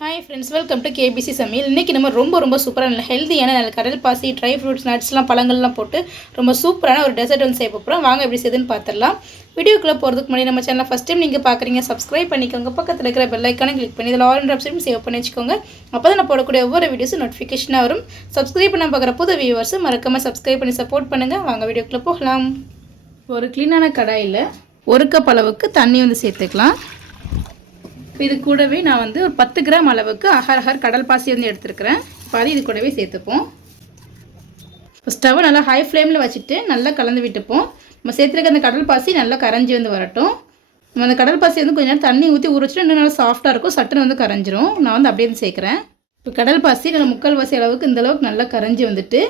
Hi friends welcome to KBC சமையல் இன்றைக்கி நம்ம ரொம்ப ரொம்ப சூப்பராக நல்ல ஹெல்த்தியான நல்ல கடல் பாசி ட்ரை ஃப்ரூட்ஸ் நட்ஸ்லாம் பழங்கள்லாம் போட்டு ரொம்ப சூப்பரான ஒரு டெசர்ட் வந்து செய்ய போகிறோம் வாங்க எப்படி செய்யுதுன்னு பார்த்துடலாம் வீடியோக்குள்ளே போகிறதுக்கு முன்னாடி நம்ம சேனல் ஃபஸ்ட் டைம் நீங்கள் பார்க்குறீங்க சப்ஸ்கிரைப் பண்ணிக்கோங்க. பக்கத்தில் இருக்கிற பெல் ஐக்கானை கிளிக் பண்ணி இதில் ஆல் ஆப்ஷன் சேவ் பண்ணி வச்சுக்கோங்க. அப்போ தான் நான் போடக்கூடிய ஒவ்வொரு வீடியோஸும் நோட்டிஃபிகேஷனாக வரும். சப்ஸ்கிரைப் பண்ண பார்க்குற புது வியூவர்ஸ் மறக்காமல் சப்ஸ்கிரைப் பண்ணி சப்போர்ட் பண்ணுங்கள் வாங்க வீடியோக்குள்ளே போகலாம். ஒரு க்ளீனான கடாயில் ஒரு கப் அளவுக்கு தண்ணி வந்து சேர்த்துக்கலாம். இப்போ இது கூடவே நான் வந்து ஒரு பத்து கிராம் அளவுக்கு அகர் கடல் பாசி வந்து எடுத்துருக்கிறேன். இப்போ அது இது கூடவே சேர்த்துப்போம். இப்போ ஸ்டவ் நல்லா ஹை ஃப்ளேமில் வச்சுட்டு நல்லா கலந்து விட்டுப்போம். நம்ம சேர்த்துருக்க அந்த கடல் பாசி நல்லா கரைஞ்சி வந்து வரட்டும். நம்ம அந்த கடல் பாசி வந்து கொஞ்சம் நேரம் தண்ணி ஊற்றி ஊறிச்சிட்டு இன்னும் நல்லா சாஃப்டாக இருக்கும். சட்டுன்னு வந்து கரைஞ்சிரும். நான் வந்து அப்படியே வந்து சேர்க்குறேன். இப்போ கடல் பாசி நல்லா முக்கால் பாசி அளவுக்கு இந்த அளவுக்கு நல்லா கரைஞ்சி வந்துட்டு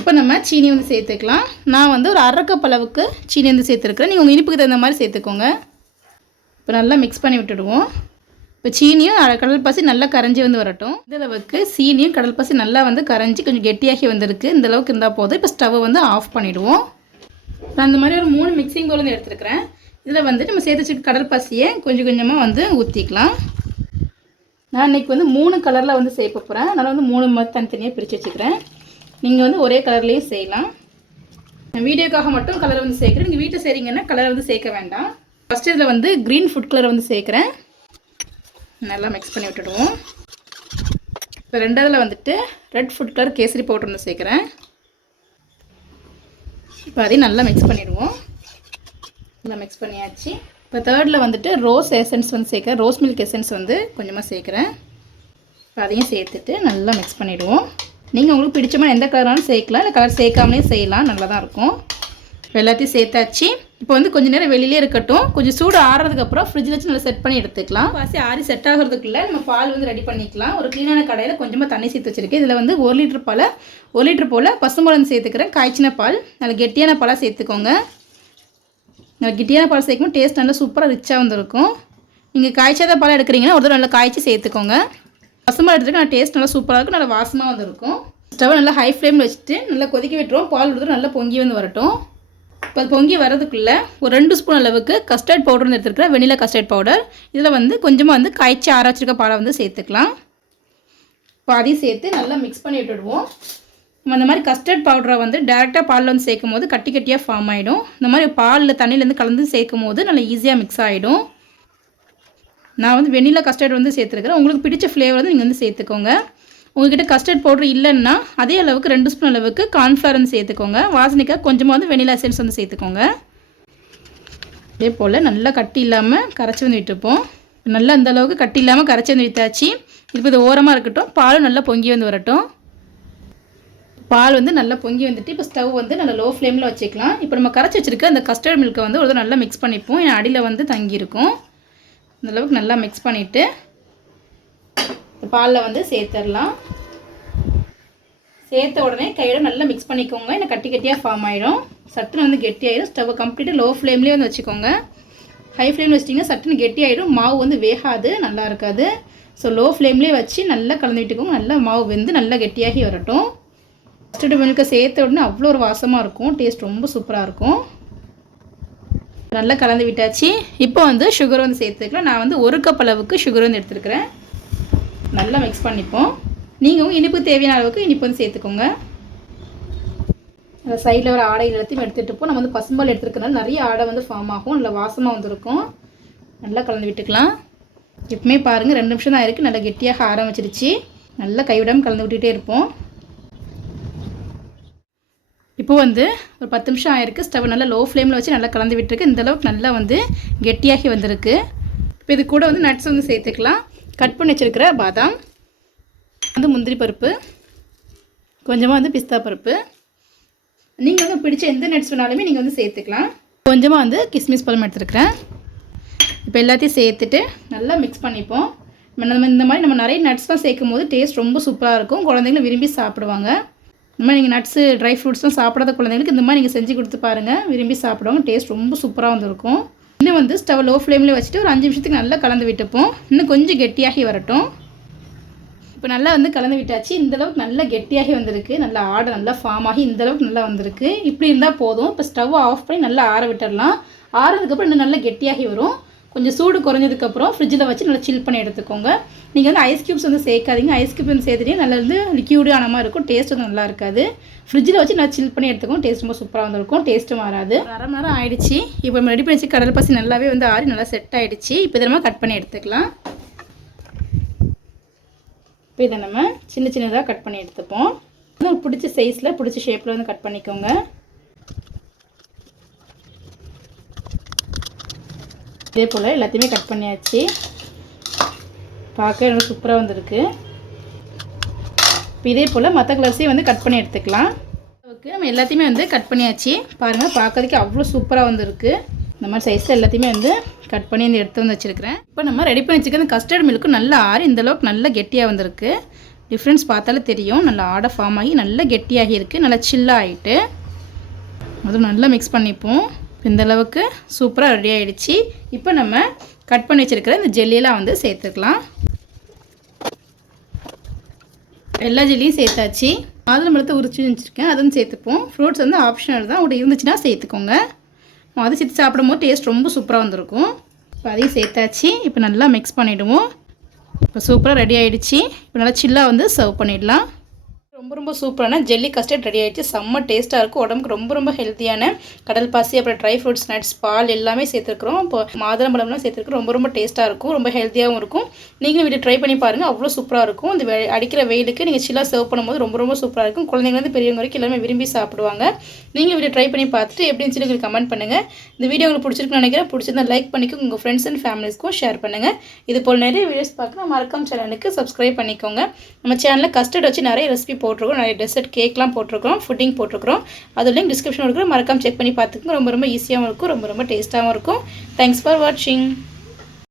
இப்போ நம்ம சீனி வந்து சேர்த்துக்கலாம். நான் வந்து ஒரு அரை கப் அளவுக்கு சீனி வந்து சேர்த்துருக்குறேன். நீங்கள் உங்கள் இனிப்புக்கு தகுந்த மாதிரி சேர்த்துக்கோங்க. இப்போ நல்லா மிக்ஸ் பண்ணி விட்டுடுவோம். இப்போ சீனியும் கடல் பாசி நல்லா கரைஞ்சி வந்து வரட்டும். இந்த அளவுக்கு சீனியும் கடல் பாசி நல்லா வந்து கரைஞ்சி கொஞ்சம் கெட்டியாகி வந்திருக்கு. இந்த அளவுக்கு இருந்தால் போதும். இப்போ ஸ்டவ்வை வந்து ஆஃப் பண்ணிவிடுவோம் நான் இந்த மாதிரி ஒரு மூணு மிக்சிங் போல் வந்து எடுத்துருக்கிறேன். இதில் வந்து நம்ம சேர்த்து வச்சுக்க கடல் பாசியை கொஞ்சம் கொஞ்சமாக வந்து ஊற்றிக்கலாம். நான் இன்றைக்கி வந்து மூணு கலரில் வந்து சேர்க்க போகிறேன் அதனால் வந்து மூணு மாதிரி தனித்தனியாக பிரித்து வச்சுக்கிறேன். நீங்கள் வந்து ஒரே கலர்லேயும் செய்யலாம். வீடியோக்காக மட்டும் கலர் வந்து சேர்க்குறேன். நீங்கள் வீட்டில் செய்கிறீங்கன்னா கலர் வந்து சேர்க்க வேண்டாம். ஃபஸ்ட்டு இதில் வந்து க்ரீன் ஃபுட் கலர் வந்து சேர்க்குறேன். நல்லா மிக்ஸ் பண்ணி விட்டுடுவோம். இப்போ ரெண்டாவதுல வந்துட்டு red food colour kesari powder வந்து சேர்க்குறேன். இப்போ அதையும் நல்லா மிக்ஸ் பண்ணிவிடுவோம் நல்லா மிக்ஸ் பண்ணியாச்சு. இப்போ தேர்டில் வந்துட்டு ரோஸ் எசன்ஸ் வந்து சேர்க்குறேன். ரோஸ் மில்க் எசன்ஸ் வந்து கொஞ்சமாக சேர்க்குறேன். இப்போ அதையும் சேர்த்துட்டு நல்லா மிக்ஸ் பண்ணிவிடுவோம் நீங்கள் உங்களுக்கு பிடிச்சமான எந்த கலராலும் சேர்க்கலாம். இல்லை கலர் சேர்க்காமலே செய்யலாம். நல்லா தான் இருக்கும் எல்லாத்தையும் சேர்த்தாச்சு. இப்போ வந்து கொஞ்சம் நேரம் வெளியிலே இருக்கட்டும். கொஞ்சம் சூடு ஆறுறதுக்கப்புறம் ஃப்ரிட்ஜில் வச்சு நல்லா செட் பண்ணி எடுத்துக்கலாம். வாசி ஆறி செட் ஆகிறதுக்குள்ள நம்ம பால் வந்து ரெடி பண்ணிக்கலாம். ஒரு க்ளீனான கடையில் கொஞ்சமாக தண்ணி சேர்த்து வச்சுருக்கேன். இதில் வந்து ஒரு லிட்டர் பால் ஒரு லிட்டர் போல் பசும்பழம் சேர்த்துக்கிறேன். காய்ச்சின பால் நல்ல கெட்டியான பாலாக சேர்த்துக்கோங்க. நல்ல கெட்டியான பால் சேர்க்கும் டேஸ்ட் நல்லா சூப்பராக ரிச்சாக வந்துருக்கும். நீங்கள் காய்ச்சாத பால் எடுக்கிறீங்கன்னா ஒரு தடவை நல்லா காய்ச்சி சேர்த்துக்கோங்க. பசும்பழம் எடுத்துருக்கு நல்லா டேஸ்ட் நல்லா சூப்பராக இருக்கும். நல்லா வாசமாக வந்துருக்கும். ஸ்டவ் நல்லா ஹை ஃப்ளேமில் வச்சுட்டு நல்லா கொதிக்க விட்டுருவோம். பால் விடுறது நல்லா பொங்கி வந்து வரட்டும். இப்போ பொங்கி வரதுக்குள்ளே ஒரு ரெண்டு ஸ்பூன் அளவுக்கு கஸ்டர்ட் பவுடர் வந்து எடுத்துருக்கிறேன். வெனிலா கஸ்டர்ட் பவுடர் இதில் வந்து கொஞ்சமாக வந்து காய்ச்சி ஆராய்ச்சிருக்க பாலை வந்து சேர்த்துக்கலாம். இப்போ அதையும் சேர்த்து நல்லா மிக்ஸ் பண்ணி விட்டுடுவோம். நம்ம அந்த மாதிரி கஸ்டர்ட் பவுடரை வந்து டேரெக்டாக பாலில் வந்து சேர்க்கும் போது கட்டி கட்டியாக ஃபார்ம் ஆகிடும் இந்த மாதிரி பாலில் தண்ணியிலேருந்து கலந்து சேர்க்கும் போது நல்லா ஈஸியாக மிக்ஸ் ஆகிடும் நான் வந்து வெனிலா கஸ்டர்ட் வந்து சேர்த்துருக்குறேன். உங்களுக்கு பிடிச்ச ஃப்ளேவர் வந்து நீங்கள் வந்து சேர்த்துக்கோங்க. உங்ககிட்ட கஸ்டர்ட் பவுடர் இல்லைன்னா அதே அளவுக்கு ரெண்டு ஸ்பூன் அளவுக்கு கார்ன்ஃப்ளவர் வந்து சேர்த்துக்கோங்க. வாசனைக்காக கொஞ்சமாக வந்து வெனிலா எசன்ஸ் வந்து சேர்த்துக்கோங்க. அதே போல் நல்லா கட்டி இல்லாமல் கரைச்சி வந்து விட்டுப்போம் நல்லா அந்த அளவுக்கு கட்டி இல்லாமல் கரைச்சி வந்து விட்டாச்சு. இப்போ இது ஓரமாக இருக்கட்டும். பாலும் நல்லா பொங்கி வந்து வரட்டும். பால் வந்து நல்லா பொங்கி வந்துட்டு இப்போ ஸ்டவ் வந்து நல்லா லோ ஃப்ளேமில் வச்சுக்கலாம். இப்போ நம்ம கரைச்சி வச்சுருக்க அந்த கஸ்டர்ட் மில்க்கை வந்து ஒரு நல்லா மிக்ஸ் பண்ணிப்போம். ஏன்னா அடியில் வந்து தங்கியிருக்கும். அந்தளவுக்கு நல்லா மிக்ஸ் பண்ணிவிட்டு பாலில் வந்து சேர்த்துடலாம் சேர்த்த உடனே கையோட நல்லா மிக்ஸ் பண்ணிக்கோங்க. இல்லை கட்டி கட்டியாக ஃபார்ம் ஆகிடும் சட்டுன்னு வந்து கெட்டியாயிடும். ஸ்டவ்வை கம்ப்ளீட்டாக லோ ஃப்ளேம்லேயே வந்து வச்சுக்கோங்க. ஹை ஃப்ளேமில் வச்சிட்டிங்கன்னா சட்டுன்னு கெட்டி ஆகிடும் மாவு வந்து வேகாது. நல்லா இருக்காது. ஸோ லோ ஃப்ளேம்லேயே வச்சு நல்லா கலந்து விட்டுக்கோங்க. நல்லா மாவு வெந்து நல்லா கெட்டியாகி வரட்டும். கஸ்டர்டு மில்கை சேர்த்த உடனே அவ்வளோ ஒரு வாசமாக இருக்கும். டேஸ்ட் ரொம்ப சூப்பராக இருக்கும். நல்லா கலந்து விட்டாச்சு. இப்போ வந்து சுகர் வந்து சேர்த்துக்கலாம். நான் வந்து ஒரு கப் அளவுக்கு சுகர் வந்து எடுத்துருக்கிறேன். நல்லா மிக்ஸ் பண்ணிப்போம். நீங்கள் இனிப்பு தேவையான அளவுக்கு இனிப்பு வந்து சேர்த்துக்கோங்க. அந்த சைடில் ஒரு ஆடை எல்லாத்தையும் எடுத்துகிட்டு இருப்போம் நம்ம வந்து பசும்பால் எடுத்துருக்கனால நிறைய ஆடை வந்து ஃபார்ம் ஆகும். நல்லா வாசமாக வந்துருக்கும். நல்லா கலந்து விட்டுக்கலாம். எப்பவுமே பாருங்கள் ரெண்டு நிமிஷம் தான் இருக்குது நல்லா கெட்டியாக ஆரம்பிச்சிருச்சு. நல்லா கைவிடாமல் கலந்து விட்டுகிட்டே இருப்போம். இப்போ வந்து ஒரு பத்து நிமிஷம் ஆயிருக்கு. ஸ்டவ் நல்லா லோ ஃப்ளேமில் வச்சு நல்லா கலந்து விட்டுருக்கு. இந்த அளவுக்கு நல்லா வந்து கெட்டியாகி வந்திருக்கு. இப்போ இது கூட வந்து நட்ஸ் வந்து சேர்த்துக்கலாம். கட் பண்ணி வச்சுருக்கிற பாதாம் வந்து முந்திரி பருப்பு கொஞ்சமாக வந்து பிஸ்தா பருப்பு. நீங்கள் வந்து பிடிச்ச எந்த நட்ஸ் வேணாலுமே நீங்கள் வந்து சேர்த்துக்கலாம். கொஞ்சமாக வந்து கிஸ்மிஸ் பழம் எடுத்துருக்குறேன். இப்போ எல்லாத்தையும் சேர்த்துட்டு நல்லா மிக்ஸ் பண்ணிப்போம். நம்ம இந்த மாதிரி நம்ம நிறைய நட்ஸ்லாம் சேர்க்கும் போது டேஸ்ட் ரொம்ப சூப்பராக இருக்கும். குழந்தைங்களும் விரும்பி சாப்பிடுவாங்க. இந்த மாதிரி நீங்கள் நட்ஸு ட்ரை ஃப்ரூட்ஸ்லாம் சாப்பிடாத குழந்தைங்களுக்கு இந்த மாதிரி நீங்கள் செஞ்சு கொடுத்து பாருங்கள் விரும்பி சாப்பிடுவாங்க. டேஸ்ட் ரொம்ப சூப்பராக வந்துருக்கும். இன்னும் வந்து ஸ்டவ் லோ ஃப்ளேமில் வச்சுட்டு ஒரு அஞ்சு நிமிஷத்துக்கு நல்லா கலந்து விட்டுப்போம். இன்னும் கொஞ்சம் கெட்டியாகி வரட்டும். இப்போ நல்லா வந்து கலந்து விட்டாச்சு. இந்தளவுக்கு நல்லா கெட்டியாகி வந்திருக்கு. நல்லா ஆடை நல்லா ஃபார்ம் ஆகி இந்தளவுக்கு நல்லா வந்திருக்கு. இப்படி இருந்தால் போதும். இப்போ ஸ்டவ் ஆஃப் பண்ணி நல்லா ஆற விட்டுடலாம். ஆறதுக்கப்புறம் இன்னும் நல்லா கெட்டியாகி வரும். கொஞ்சம் சூடு குறைஞ்சதுக்கப்புறம் ஃப்ரிட்ஜில் வச்சு நல்லா சில் பண்ணி எடுத்துக்கோங்க. நீங்கள் வந்து ஐஸ் க்யூப்ஸ் வந்து சேர்க்காதீங்க. ஐஸ் க்யூப் வந்து சேர்த்துட்டே நல்லா வந்து லிக்யூடு ஆன மாதிரி இருக்கும். டேஸ்ட் வந்து நல்லா இருக்காது. ஃப்ரிட்ஜில் வச்சு நல்லா சில் பண்ணி எடுத்துக்கோங்க. டேஸ்ட் ரொம்ப சூப்பராக வந்துருக்கும். டேஸ்ட்டும் வராது. அரை மணி நேரம் ஆயிடுச்சு. இப்போ நம்ம ரெடி பண்ணி வச்சு கடல் பாசி நல்லாவே வந்து ஆறி நல்லா செட் ஆகிடுச்சு இப்போ இதை நம்ம கட் பண்ணி எடுத்துக்கலாம். இப்போ இதை நம்ம சின்ன சின்னதாக கட் பண்ணி எடுத்துப்போம். உங்களுக்கு பிடிச்ச சைஸில் பிடிச்ச ஷேப்பில் வந்து கட் பண்ணிக்கோங்க. இதே போல் எல்லாத்தையுமே கட் பண்ணியாச்சு. பார்க்க எனக்கு சூப்பராக வந்திருக்கு. இப்போ இதே போல் மற்ற கலர்ஸையும் வந்து கட் பண்ணி எடுத்துக்கலாம். ஓகே நம்ம எல்லாத்தையுமே வந்து கட் பண்ணியாச்சு. பாருங்கள் பார்க்கறதுக்கு அவ்வளோ சூப்பராக வந்திருக்கு. இந்த மாதிரி சைஸில் எல்லாத்தையுமே வந்து கட் பண்ணி வந்து எடுத்து வந்து வச்சுருக்கிறேன். இப்போ நம்ம ரெடி பண்ணி வச்சுக்க அந்த கஸ்டர்ட் மில்க்கு நல்லா ஆறி இந்த அளவுக்கு நல்லா கெட்டியாக வந்திருக்கு. டிஃப்ரென்ஸ் பார்த்தாலே தெரியும். நல்லா ஆடை ஃபார்ம் ஆகி நல்லா கெட்டியாகி இருக்குது நல்லா சில்லாக ஆகிட்டு அதுவும் நல்லா மிக்ஸ் பண்ணிப்போம். இந்த அளவுக்கு சூப்பராக ரெடி ஆகிடுச்சு இப்போ நம்ம கட் பண்ணி வச்சுருக்கிற இந்த ஜெல்லியெல்லாம் வந்து சேர்த்துக்கலாம். எல்லா ஜெல்லியும் சேர்த்தாச்சு. மாதுளம்பழத்தை உரிச்சு வச்சுருக்கேன். அதுவும் சேர்த்துப்போம். ஃப்ரூட்ஸ் வந்து ஆப்ஷனல் தான். அப்படி இருந்துச்சுன்னா சேர்த்துக்கோங்க. அது சேர்த்து சாப்பிடும்போது டேஸ்ட் ரொம்ப சூப்பராக வந்திருக்கும். இப்போ அதையும் சேர்த்தாச்சு. இப்போ நல்லா மிக்ஸ் பண்ணிவிடுவோம் இப்போ சூப்பராக ரெடி ஆகிடுச்சி இப்போ நல்லா சில்லாக வந்து சர்வ் பண்ணிடலாம். ரொம்ப ரொம்ப சூப்பரான ஜெல்லி கஸ்டர்ட் ரெடி ஆகிடுச்சு செம்ம டேஸ்ட்டாக இருக்கும் உடம்புக்கு ரொம்ப ரொம்ப ஹெல்த்தியான கடல் பாசி அப்புறம் ட்ரை ஃப்ரூட்ஸ் நட்ஸ் பால் எல்லாமே சேர்த்துருக்குறோம். இப்போ மாதுளம்பழம்லாம் சேர்த்துருக்குறோம். ரொம்ப ரொம்ப டேஸ்ட்டாக இருக்கும். ரொம்ப ஹெல்த்தியாகவும் இருக்கும். நீங்களும் வீட்டில் ட்ரை பண்ணி பாருங்கள் அவ்வளோ சூப்பராக இருக்கும். இந்த வெ- அடிக்கிற வெயிலுக்கு நீங்கள் சில்லாக சர்வ் பண்ணும்போது ரொம்ப ரொம்ப சூப்பராக இருக்கும். குழந்தைங்கலேருந்து பெரியவங்க வரைக்கும் எல்லாமே விரும்பி சாப்பிடுவாங்க. நீங்கள் வீட்டில் ட்ரை பண்ணி பார்த்துட்டு எப்படின்னு சொல்லி உங்களுக்கு கமெண்ட் பண்ணுங்கள் இந்த வீடியோ உங்களுக்கு பிடிச்சிருக்குன்னு நினைக்கிறேன். பிடிச்சிருந்தா லைக் பண்ணிக்கோ உங்கள் ஃப்ரெண்ட்ஸ் அண்ட் ஃபேமிலிஸ்க்கும் ஷேர் பண்ணுங்கள் இது போல் நிறைய வீடியோஸ் பார்க்க மறக்காம சேனலுக்கு சப்ஸ்கிரைப் பண்ணிக்கோங்க. நம்ம சேனலில் கஸ்டர்ட் வச்சு நிறைய ரெசிபி போட்டிருக்கோம். நிறைய டெசர்ட் கேக்லாம் போட்டிருக்கோம் ஃபுட்டிங் போட்டிருக்கிறோம். அது லிங்க் டிஸ்கிரிப்ஷன் இருக்கிற மறக்காம செக் பண்ணி பார்த்துக்கோங்க. ரொம்ப ரொம்ப ஈஸியாகவும் இருக்கும். ரொம்ப ரொம்ப டேஸ்ட்டாகவும் இருக்கும். தேங்க்ஸ் ஃபார் வாட்சிங்